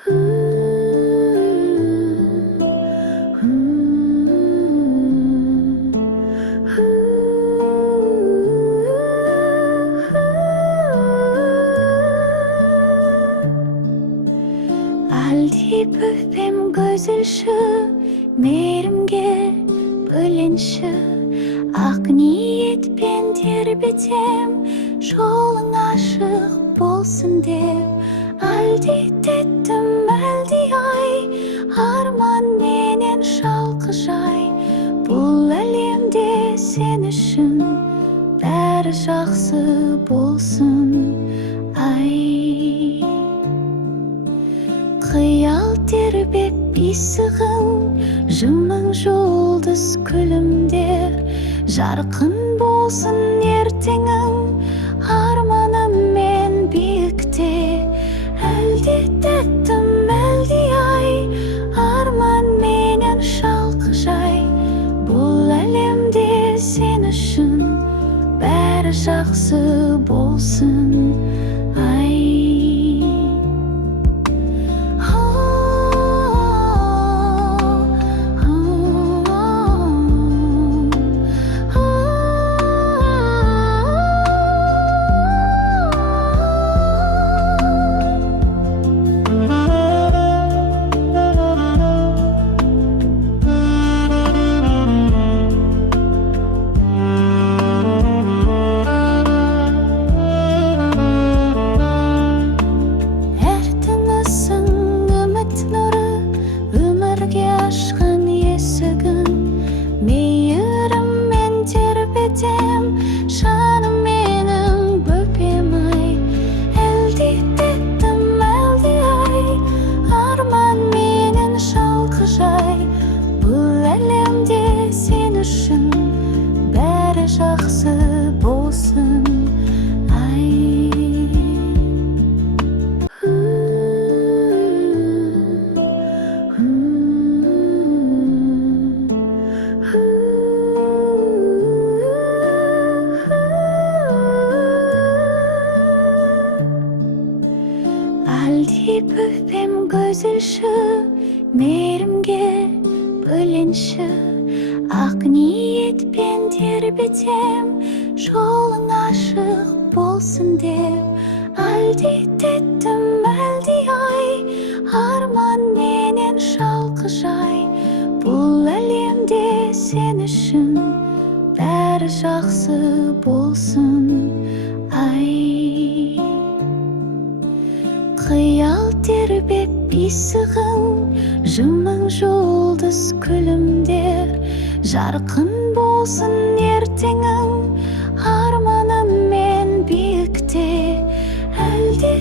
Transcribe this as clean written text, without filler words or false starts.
Aldeyip öpem gözülşü, merimge bölenşi. Ak niyetpen terbetem, жолың ашық болсын деп. Алдететтім әлде ай, арман менен шалқыжай. Бұл әлемде сен үшін бәрі жақсы болсын, ай. Қиял тербеп бисігің, жымың жұлдыз күлімдер. Жарқын болсын ертеңің, арманыммен биікте. Әлдететтім әлде ай, арман менен шалқыжай. Бұл әлемде сен үшін бәрі жақсы болсын, ай. Жақсы болсын, ай. Алдейіп өпем көзілші, мейірімге бөленші. Ақ ниетпен тербетем, жолың ашық болсын деп. Алдететтім әлде ай, арман менен шалқыжай. Бұл әлемде сен үшін бәрі жақсы болсын, ай. Қиял тербеп бисігің, жымың жұлдыз күлімдер. Жарқын болсын ертеңің, арманыммен биікте. Әлде